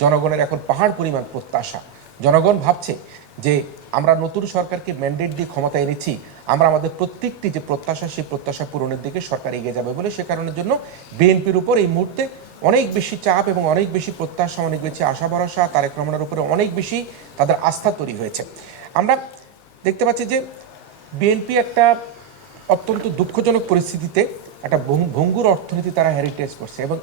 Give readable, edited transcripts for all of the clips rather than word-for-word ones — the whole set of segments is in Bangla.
জনগণের এখন পাহাড় পরিমাণ প্রত্যাশা। জনগণ ভাবছে যে আমরা নতুন সরকারকে ম্যান্ডেট দিয়ে ক্ষমতা এনেছি, আমরা আমাদের প্রত্যেকটি যে প্রত্যাশা সেই প্রত্যাশা পূরণের দিকে সরকার এগিয়ে যাবে বলে, সে কারণের জন্য বিএনপির উপর এই মুহূর্তে অনেক বেশি চাপ এবং অনেক বেশি প্রত্যাশা, অনেক বেশি আশা ভরসা, তারেক রহমানের উপরে অনেক বেশি তাদের আস্থা তৈরি হয়েছে। আমরা দেখতে পাচ্ছি যে বিএনপি একটা অত্যন্ত দুঃখজনক পরিস্থিতিতে একটা ভঙ্গুর অর্থনীতি তারা হেরিটেজ করছে, এবং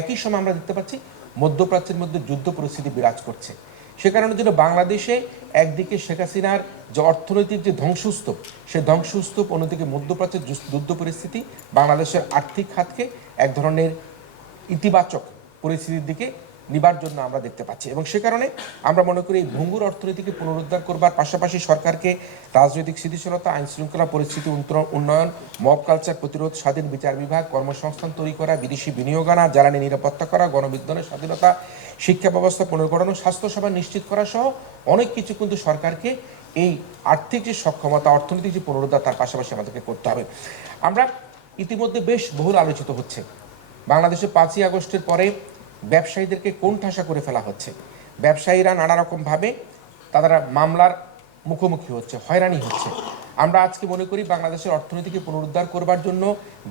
একই সময় আমরা দেখতে পাচ্ছি মধ্যপ্রাচ্যের মধ্যে যুদ্ধ পরিস্থিতি বিরাজ করছে। সে কারণের জন্য বাংলাদেশে একদিকে শেখ হাসিনার যে অর্থনৈতিক যে ধ্বংসস্তূপ, সে ধ্বংসস্তূপ, অন্যদিকে মধ্যপ্রাচ্যের যুদ্ধ পরিস্থিতি বাংলাদেশের আর্থিক খাতকে এক ধরনের ইতিবাচক পরিস্থিতির দিকে নিবার জন্য আমরা দেখতে পাচ্ছি। এবং সে কারণে আমরা মনে করি এই ভঙ্গুর অর্থনীতিকে পুনরুদ্ধার করবার পাশাপাশি সরকারকে রাজনৈতিক স্থিতিশীলতা, আইন শৃঙ্খলা পরিস্থিতি উন্নয়ন, মব কালচার প্রতিরোধ, স্বাধীন বিচার বিভাগ, কর্মসংস্থান তৈরি করা, বিদেশি বিনিয়োগ আনা, জ্বালানি নিরাপত্তা করা, গণবিজ্ঞানের স্বাধীনতা, শিক্ষা ব্যবস্থা পুনর্গঠন, স্বাস্থ্যসেবা নিশ্চিত করা সহ অনেক কিছু কিন্তু সরকারকে এই আর্থিক যে সক্ষমতা, অর্থনৈতিক যে পুনরুদ্ধার, তার পাশাপাশি আমাদেরকে করতে হবে। আমরা ইতিমধ্যে বেশ বহুল আলোচিত হচ্ছে বাংলাদেশে 5ই আগস্টের পরে ব্যবসায়ীদেরকে কোণঠাসা করে ফেলা হচ্ছে। ব্যবসায়ীরা নানা রকমভাবে তারা মামলার মুখোমুখি হচ্ছে, হয়রানি হচ্ছে। আমরা আজকে মনে করি বাংলাদেশের অর্থনীতিকে পুনরুদ্ধার করবার জন্য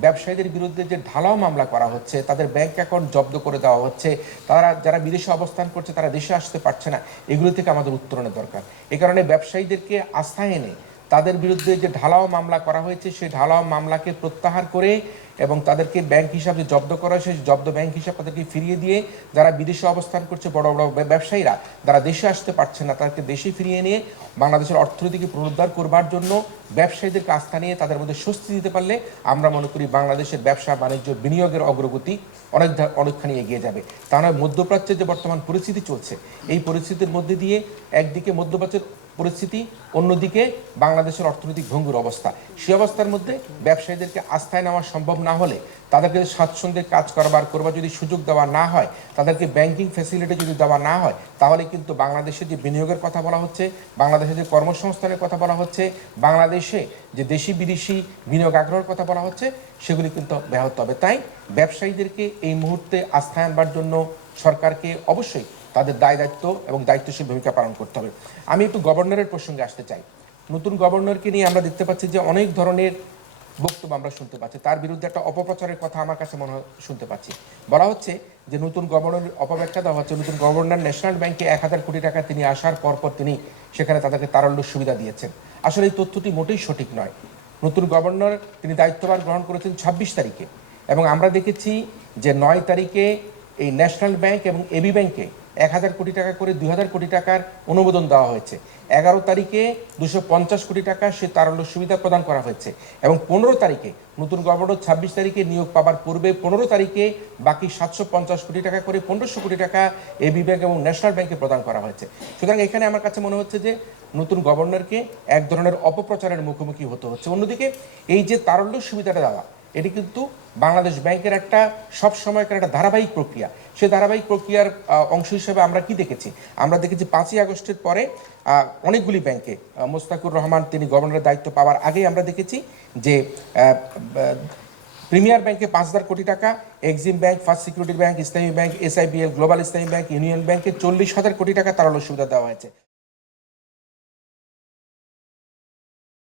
ব্যবসায়ীদের বিরুদ্ধে যে ঢালাও মামলা করা হচ্ছে, তাদের ব্যাংক অ্যাকাউন্ট জব্দ করে দেওয়া হচ্ছে, তারা যারা বিদেশে অবস্থান করছে তারা দেশে আসতে পারছে না, এগুলো থেকে আমাদের উত্তরণের দরকার। এ কারণে ব্যবসায়ীদেরকে আস্থায় এনে তাদের বিরুদ্ধে যে ঢালাও মামলা করা হয়েছে সেই ঢালাও মামলাকে প্রত্যাহার করে এবং তাদেরকে ব্যাংক হিসাবে জব্দ করা হয়েছে, জব্দ ব্যাংক হিসাব তাদেরকে ফিরিয়ে দিয়ে যারা বিদেশে অবস্থান করছে, বড় বড় ব্যবসায়ীরা যারা দেশে আসতে পারছে না, তাদেরকে দেশে ফিরিয়ে নিয়ে বাংলাদেশের অর্থনীতিকে পুনরুদ্ধার করবার জন্য ব্যবসায়ীদেরকে আস্থা নিয়ে তাদের মধ্যে স্বস্তি দিতে পারলে আমরা মনে করি বাংলাদেশের ব্যবসা বাণিজ্য বিনিয়োগের অগ্রগতি অনেকখানি এগিয়ে যাবে। তা নয় মধ্যপ্রাচ্যের যে বর্তমান পরিস্থিতি চলছে, এই পরিস্থিতির মধ্যে দিয়ে একদিকে মধ্যপ্রাচ্যের পরিস্থিতি, অন্যদিকে বাংলাদেশের অর্থনৈতিক ভঙ্গুর অবস্থা, সেই অবস্থার মধ্যে ব্যবসায়ীদেরকে আস্থায় নেওয়া সম্ভব না হলে, তাদেরকে স্বাচ্ছন্দ্যে কাজ করবার যদি সুযোগ দেওয়া না হয়, তাদেরকে ব্যাংকিং ফ্যাসিলিটি যদি দেওয়া না হয়, তাহলে কিন্তু বাংলাদেশে যে বিনিয়োগের কথা বলা হচ্ছে, বাংলাদেশে যে কর্মসংস্থানের কথা বলা হচ্ছে, বাংলাদেশে যে দেশি বিদেশি বিনিয়োগ আগ্রহের কথা বলা হচ্ছে, সেগুলি কিন্তু ব্যাহত হবে। তাই ব্যবসায়ীদেরকে এই মুহূর্তে আস্থায় আনবার জন্য সরকারকে অবশ্যই তাদের দায়িত্ব এবং দায়িত্বশীল ভূমিকা পালন করতে হবে। আমি একটু গভর্নরের প্রসঙ্গে আসতে চাই। নতুন গভর্নরকে নিয়ে আমরা দেখতে পাচ্ছি যে অনেক ধরনের বক্তব্য আমরা শুনতে পাচ্ছি, তার বিরুদ্ধে একটা অপপ্রচারের কথা আমার কাছে মনে হয় শুনতে পাচ্ছি। বলা হচ্ছে যে নতুন গভর্নরের অপব্যাখ্যা দেওয়া হচ্ছে, নতুন গভর্নর ন্যাশনাল ব্যাংকে 1000 কোটি টাকা তিনি আসার পরপর তিনি সেখানে তাদেরকে তারল্য সুবিধা দিয়েছেন। আসলে এই তথ্যটি মোটেই সঠিক নয়। নতুন গভর্নর তিনি দায়িত্বভার গ্রহণ করেছেন 26 তারিখে, এবং আমরা দেখেছি যে 9 তারিখে এই ন্যাশনাল ব্যাংক এবং এবি ব্যাংকে 1000 কোটি টাকা করে 2000 কোটি টাকার অনুমোদন দেওয়া হয়েছে। 11 তারিখে 250 কোটি টাকা সে তারল্য সুবিধা প্রদান করা হয়েছে, এবং 15 তারিখে নতুন গভর্নর 26 তারিখে নিয়োগ পাবার পূর্বে 15 তারিখে বাকি 750 কোটি টাকা করে 1500 কোটি টাকা এবি ব্যাংক এবং ন্যাশনাল ব্যাংকে প্রদান করা হয়েছে। সুতরাং এখানে আমার কাছে মনে হচ্ছে যে নতুন গভর্নরকে এক ধরনের অপপ্রচারের মুখোমুখি হতে হচ্ছে। অন্যদিকে এই যে তারল্য সুবিধাটা দেওয়া, এটি কিন্তু বাংলাদেশ ব্যাংকের একটা সবসময়কার একটা ধারাবাহিক প্রক্রিয়া। সেই ধারাবাহিক প্রক্রিয়ার অংশ হিসেবে আমরা কি দেখেছি? আমরা দেখেছি 5ই আগস্টের পরে অনেকগুলি ব্যাংকে মোস্তাকুর রহমান তিনি গভর্নরের দায়িত্ব পাওয়ার আগেই আমরা দেখেছি যে প্রিমিয়ার ব্যাংকে 5000 কোটি টাকা, Exim bank, first security bank, ইসলামী ব্যাংক, এসআইবিএল, গ্লোবাল ইসলামী ব্যাংক, ইউনিয়ন ব্যাংকে 40,000 কোটি টাকা তারল্য সুবিধা দেওয়া হয়েছে।